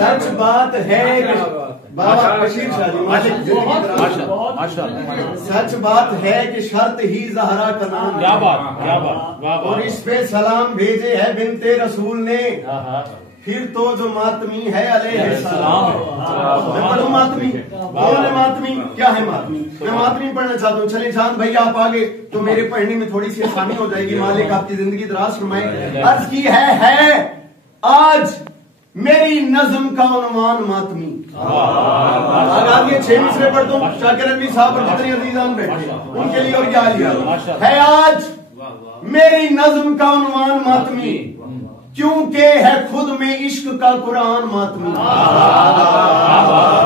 سچ بات ہے بابا بشیر شاہ جی سچ بات ہے کہ شرط ہی زہرا کا نام اور اس پہ سلام بھیجے ہے بنتے رسول نے پھر تو جو ماتمی ہے علیہ السلام میں پڑھوں ماتمی کون ہے ماتمی کیا ہے ماتمی میں ماتمی پڑھنا چاہتا ہوں چلیں جان بھائی آپ آگے تو میرے پڑھنے میں تھوڑی سی آسانی ہو جائے گی مالک آپ کی زندگی دراز فرمائے عرض کی ہے آج میری نظم کا عنوان ماتمی آگے 6 مصرے پڑھتا ہوں شاکر علوی صاحب اور جتنے عزیزان بیٹھے ان کے لیے اور کیا لیا ہے آج میری نظم کا عنوان ماتمی کیونکہ ہے خود میں عشق کا قرآن ماتمی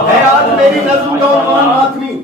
ہے آج میری نظم کا عنوان ماتمی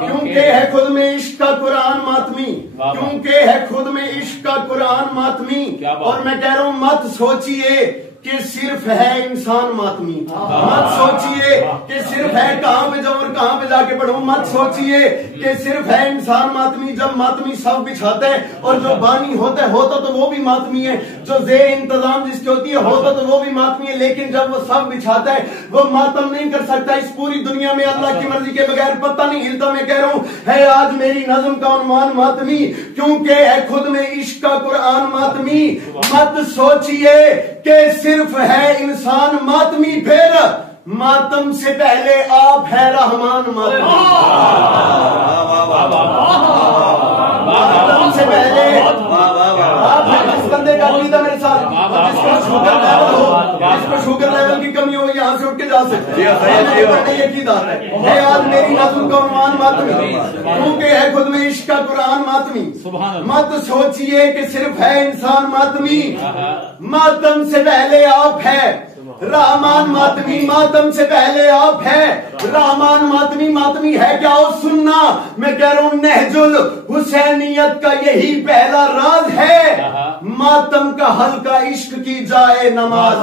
کیونکہ ہے خود میں عشق کا قرآن ماتمی کیونکہ ہے خود میں عشق کا قرآن ماتمی اور میں کہہ رہا ہوں مت سوچئے کہ صرف ہے انسان ماتمی مت سوچئے کہ صرف ہے کہاں پہ جاؤں اور کہاں پہ جا کے پڑھوں مت سوچئے کہ صرف ہے انسان ماتمی جب ماتمی سب بچھاتا ہے اور جو بانی ہوتا تو وہ بھی ماتمی ہے جو زیر انتظام جس کی ہوتی ہے ہوتا تو وہ بھی ماتمی ہے لیکن جب وہ سب بچھاتا ہے وہ ماتم نہیں کر سکتا اس پوری دنیا میں اللہ کی مرضی کے بغیر پتہ نہیں ہلتا میں کہہ رہا ہوں ہے آج میری نظم کا عنوان ماتمی کیونکہ ہے خود میں عشق کا قرآن ماتمی مت سوچئے کہ صرف ہے انسان ماتمی پھر ماتم سے پہلے آپ ہے رحمان ماتمی ماتم سے پہلے آپ ہے جس بندے کا عقیدہ میرے ساتھ جس کو شوگر لیول ہو جس کو شوگر لیول کی کمی ہو یہاں سے اٹھ کے جا سکتے ہیں یہ عقیدہ ہے آج میری نظم کا عنوان ماتمی کیونکہ ہے خود میں عشق کا قرآن ماتمی مت سوچئے کہ صرف ہے انسان ماتمی ماتم سے پہلے آپ ہے رحمان ماتمی ماتم سے پہلے آپ ہے رحمان ماتمی ماتمی ہے کیا ہو سننا میں کہہ رہا ہوں نہج الحسینیت کا یہی پہلا راز ہے ماتم کا حل کا عشق کی جائے نماز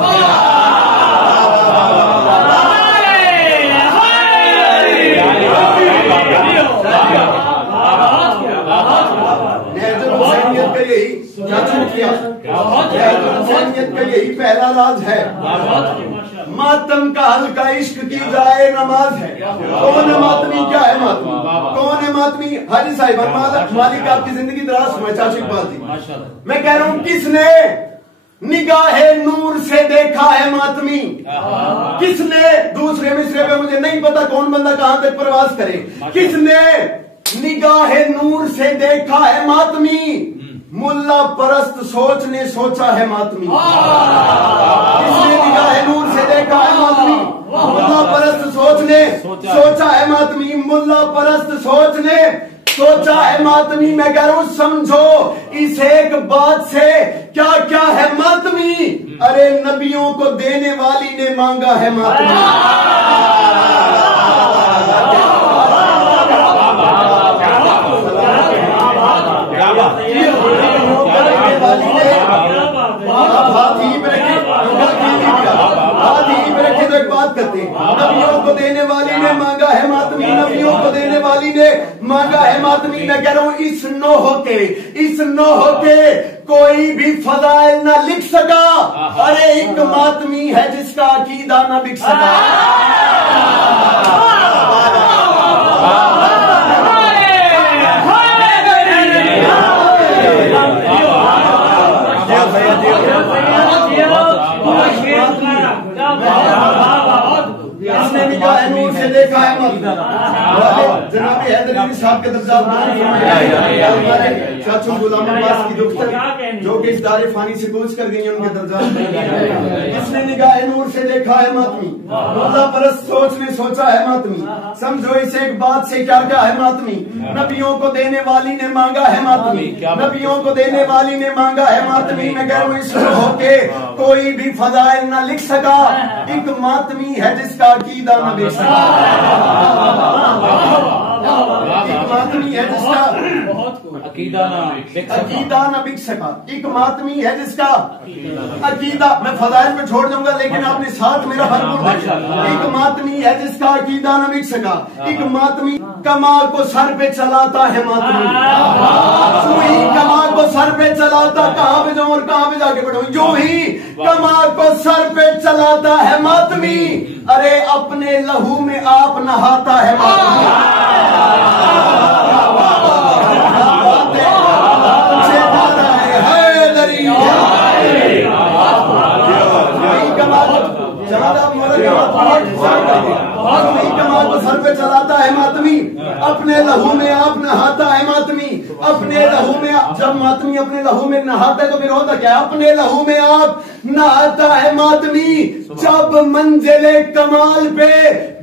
کا یہی پہلا راز ہے ماتم کا حل کا عشق کی جائے نماز ہے کون ہے ماتمی کیا ہے ماتمی کون ہے ماتمی حاجی صاحب مالک آپ کی زندگی دراز میں چاچی اقبال جی میں کہہ رہا ہوں کس نے نگاہ نور سے دیکھا ہے ماتمی کس نے دوسرے مصرے پہ مجھے نہیں پتا کون بندہ کہاں تک پرواز کرے کس نے نگاہ نور سے دیکھا ہے ماتمی ملا پرست سوچ نے سوچا ہے ماتمی کس نے نگاہ نور سے دیکھا ہے ماتمی ملا پرست سوچ نے سوچا ہے ماتمی ملا پرست سوچ نے سوچا ہے ماتمی میں کہہ رہا ہوں سمجھو اس ایک بات سے کیا کیا ہے ماتمی ارے نبیوں کو دینے والی نے مانگا ہے ماتمی نبیوں کو دینے والی نے مانگا ہے ماتمی نبیوں کو دینے والی نے مانگا ہے ماتمی میں کہہ رہا ہوں اس نوح کے کوئی بھی فضائل نہ لکھ سکا ارے ایک ماتمی ہے جس کا عقیدہ نہ بک سکا سے دیکھا ہے جناب حیدر علی صاحب کے درجات چاچو غلام عباس کی دختر جو کہ اس دار فانی سے کوچ کر گئی ہیں ان کے درجات اس نے نگاہ نور سے دیکھا ہے ماتمی ملا پرست سوچ نے سوچا ہے ماتمی سمجھو اس ایک بات سے کیا کیا ہے ماتمی نبیوں کو دینے والی نے مانگا ہے ماتمی نبیوں کو دینے والی نے مانگا ہے ماتمی میں کہہ رہا ہوں اس ہو کے کوئی بھی فضائل نہ لکھ سکا ایک ماتمی ہے جس کا عقیدہ نہ بک سکا ایک ماتمی ہے جس کا عقیدہ نہ بک سکا. ایک ماتمی ہے جس کا عقیدہ, میں فضائل پہ چھوڑ دوں گا لیکن آپ نے ساتھ میرا بھرپور دیکھا. ایک ماتمی ہے جس کا عقیدہ نہ بک سکا. ایک ماتمی کمال کو سر پہ چلاتا ہے. ماتمی وہی کمال کو سر پہ چلاتا, کہاں پہ جاؤں اور کہاں پہ جا کے پڑھوں, جو ہی کمال کو سر پہ چلاتا ہے ماتمی, ارے اپنے لہو میں آپ نہاتا ہے ماتمی. سر پہ چلاتا ہے ماتمی, اپنے لہو میں آپ نہاتا ہے ماتمی. اپنے لہو میں, جب ماتمی اپنے لہو میں نہاتا ہے تو پھر ہوتا کیا ہے؟ اپنے لہو میں آپ نہاتا ہے ماتمی. جب منزل کمال پہ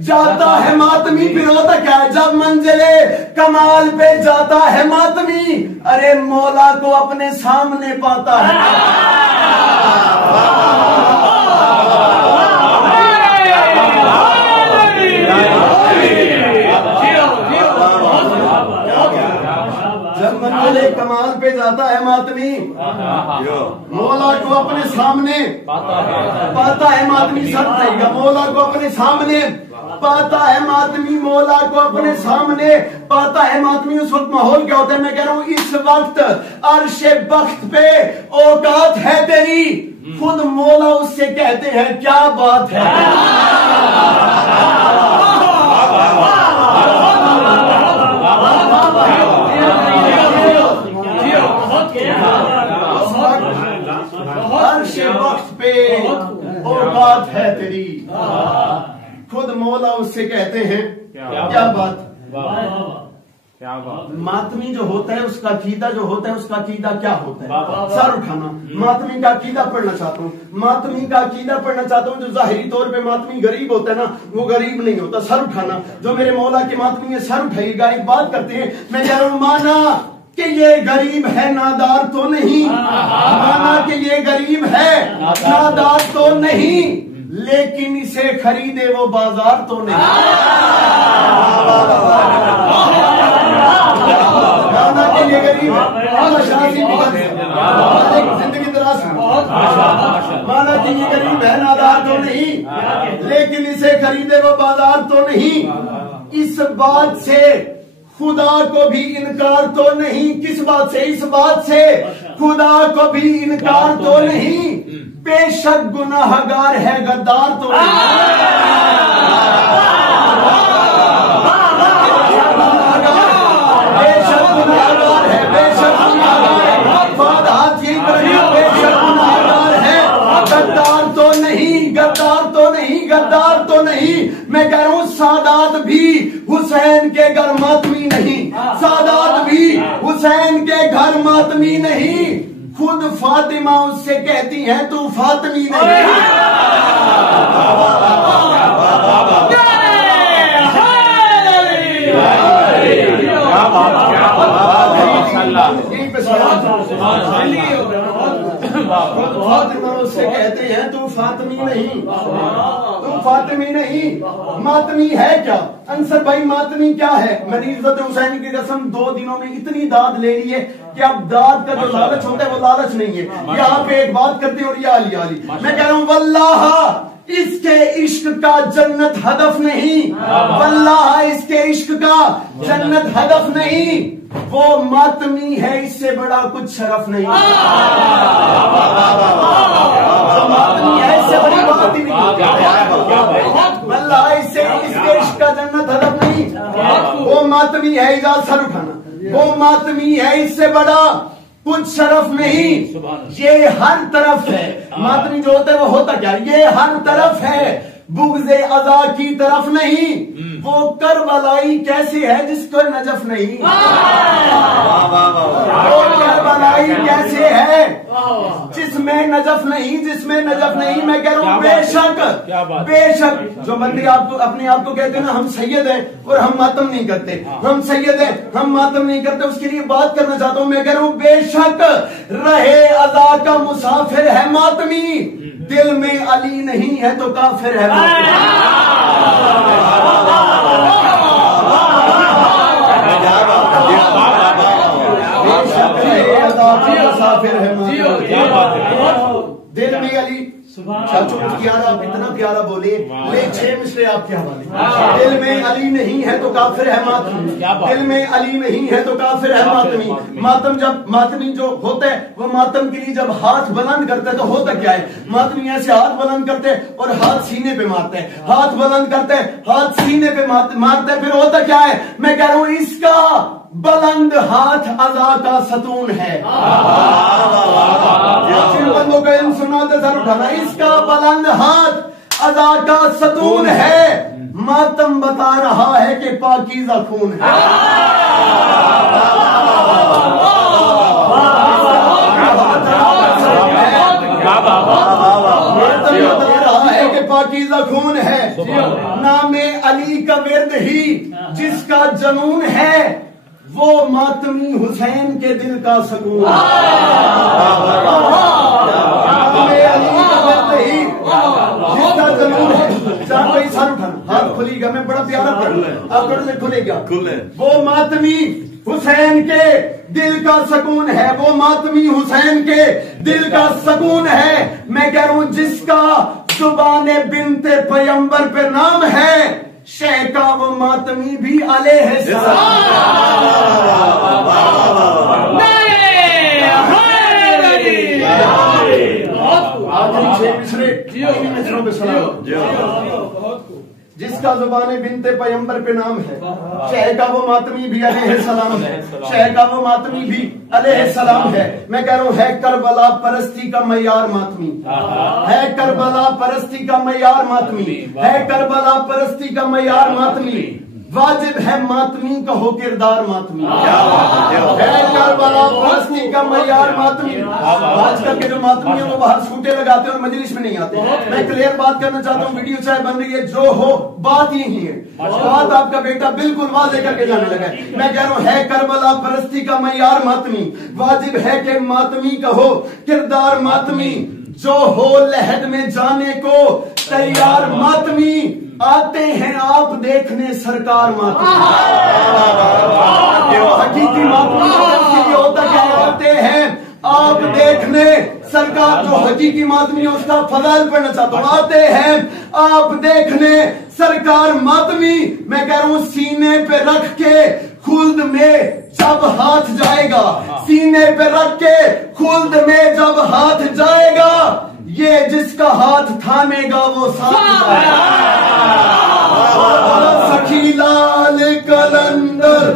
جاتا ہے ماتمی, پھر ہوتا کیا ہے؟ جب منزل کمال پہ جاتا ہے ماتمی, ارے مولا کو اپنے سامنے پاتا ہے. جب منزل کمال پہ جاتا ہے ماتمی, مولا کو اپنے سامنے پاتا ہے ماتمی. سب صحیح کا, مولا کو اپنے سامنے پاتا ہے ماتمی. مولا کو اپنے سامنے پاتا ہے ماتمی. اس وقت ماحول کیا ہوتا ہے؟ میں کہہ رہا ہوں اس وقت عرش بخت پہ اوقات ہے تیری, خود مولا اس سے کہتے ہیں کیا بات ہے. عرش وقت پہ اوقات ہے تیری, خود مولا اس سے کہتے ہیں کیا بات. ماتمی جو ہوتا ہے اس کا عقیدہ جو ہوتا ہے, اس کا عقیدہ کیا ہوتا ہے؟ سر اٹھانا. ماتمی کا عقیدہ پڑھنا چاہتا ہوں, ماتمی کا عقیدہ پڑھنا چاہتا ہوں. جو ظاہری طور پہ ماتمی غریب ہوتا ہے نا, وہ غریب نہیں ہوتا. سر اٹھانا. جو میرے مولا کی ماتمی ہے سر اٹھائیے گا. ایک بات کرتے ہیں, میں کہہ رہا ہوں مانا کہ یہ غریب ہے نادار تو نہیں, مانا کہ یہ غریب ہے نادار تو نہیں, لیکن اسے خریدے وہ بازار تو نہیں. مانا کہ یہ غریب ہے, زندگی دراز, مانا کہ یہ غریب ہے نادار تو نہیں, لیکن اسے خریدے وہ بازار تو نہیں. اس بات سے خدا کو بھی انکار تو نہیں. کس بات سے؟ اس بات سے خدا کو بھی انکار تو نہیں. بے شک گناہگار ہے غدار تو نہیں. بے شک گناہگار ہے, بے شک گناہگار ہے. فاد ہاتھ یہی کریں, بے شک گناہگار ہے غدار تو نہیں, غدار تو نہیں, غدار تو نہیں. میں کہہ رہا ہوں سادات بھی حسین کے گھر ماتمی نہیں, سادات بھی حسین کے گھر ماتمی نہیں. خود فاطمہ اس سے کہتی ہیں تو فاطمی نہیں. فاطمہ اس سے کہتے ہیں تو فاطمی نہیں, تم فاطمی نہیں. ماتمی ہے کیا انصر بھائی؟ ماتمی کیا ہے؟ میری عزت حسین کی قسم 2 دنوں میں اتنی داد لے لی ہے کہ اب داد کا جو لالچ ہوتا ہے وہ لالچ نہیں ہے. یہاں پہ ایک بات کرتے ہیں اور یہ علی علی, میں کہہ رہا ہوں واللہ اس کے عشق کا جنت ہدف نہیں, واللہ اس کے عشق کا جنت ہدف نہیں. وہ ماتمی ہے, اس سے بڑا کچھ شرف نہیں. ماتمی ہے, اس سے بڑی بات ہی نہیں. واللہ اس کے عشق کا جنت ہدف نہیں. وہ ماتمی ہے, اجازت سر اٹھانا. وہ ماتمی ہے, اس سے بڑا کچھ شرف نہیں. یہ ہر طرف ہے. ماتمی جو ہوتا ہے وہ ہوتا کیا؟ یہ ہر طرف ہے, بغض عزا کی طرف نہیں. وہ کربلائی کیسے ہے جس کو نجف نہیں. وہ کربلائی کیسے ہے جس میں نجف نہیں, جس میں نجف نہیں. میں کہہ رہا ہوں بے شک, بے شک جو بندے آپ کو اپنے آپ کو کہتے ہیں نا ہم سید ہیں اور ہم ماتم نہیں کرتے, ہم سید ہیں ہم ماتم نہیں کرتے, اس کے لیے بات کرنا چاہتا ہوں. میں کہہ رہا ہوں بے شک رہے عزا کا مسافر ہے ماتمی, دل میں علی نہیں ہے تو کافر ہے ماتمی. آپ کے حوالے. دل میں علی نہیں ہے تو کافر ہے ماتمی, دل میں علی نہیں ہے تو کافر ہے ماتمی. ماتم جب ماتمی جو ہوتا ہے وہ ماتم کے لیے جب ہاتھ بلند کرتا ہے تو ہوتا کیا ہے؟ ماتمی ایسے ہاتھ بلند کرتے ہیں اور ہاتھ سینے پہ مارتا ہے, ہاتھ بلند کرتے ہیں ہاتھ سینے پہ مارتا ہے, پھر ہوتا کیا ہے؟ میں کہہ رہا ہوں اس کا بلند ہاتھ عزا کا ستون ہے. جن بندوں کا علم سنا تو سر اٹھانا. اس کا بلند ہاتھ عزا کا ستون ہے. ماتم بتا رہا ہے کہ پاکیزہ خون ہے. پاکیزہ خون ہے. نام علی کا ورد ہی جس کا جنون ہے وہ ماتمی حسین کے دل کا سکون. نام علی کا ورد ہی جس کا جنون ہے. چاہ کوئی سر اٹھانا, ہاتھ کھلی گا, میں بڑا پیارا پڑھوں آپ کڑے سے کھلے گا. وہ ماتمی حسین کے دل کا سکون ہے, وہ ماتمی حسین کے دل کا سکون ہے. میں کہہ رہا ہوں جس کا زبان بنت پیمبر پہ نام ہے شہ کا وہ ماتمی بھی علیہ السلام. جس کا زبان بنت پیمبر پہ نام ہے شہ کا وہ ماتمی بھی علیہ السلام ہے, شہ کا وہ ماتمی بھی علیہ السلام ہے. میں کہہ رہا ہوں ہے کربلا پرستی کا معیار ماتمی, ہے کربلا پرستی کا معیار ماتمی, ہے کربلا پرستی کا معیار ماتمی. واجب ہے ماتمی کا ہو کردار ماتمی, ہے کربلا پرستی کا معیار ماتمی. آج کل کے جو ماتمی ہیں وہ باہر سوٹے لگاتے ہیں اور مجلس میں نہیں آتے. میں کلیئر بات کرنا چاہتا ہوں, ویڈیو چاہے بن رہی ہے جو ہو بات یہی ہے. بات آپ کا بیٹا بالکل واضح کر کے جانے لگا ہے. میں کہہ رہا ہوں ہے کربلا پرستی کا معیار ماتمی. واجب ہے کہ ماتمی کا ہو کردار ماتمی. جو ہو لحد میں جانے کو تیار ماتمی. آتے ہیں آپ دیکھنے سرکار ماتمی. حقیقی ماتمی ہوتا کیا آتے ہیں آپ دیکھنے سرکار. جو حقیقی ماتمی ہے اس کا فضائل پڑھنا چاہتا ہوں. آتے ہیں آپ دیکھنے سرکار ماتمی. میں کہہ رہا ہوں سینے پہ رکھ کے خلد میں جب ہاتھ جائے گا, سینے پہ رکھ کے خلد میں جب ہاتھ جائے گا, یہ جس کا ہاتھ تھامے گا وہ ساتھ جائے گا. سخی لال کلندر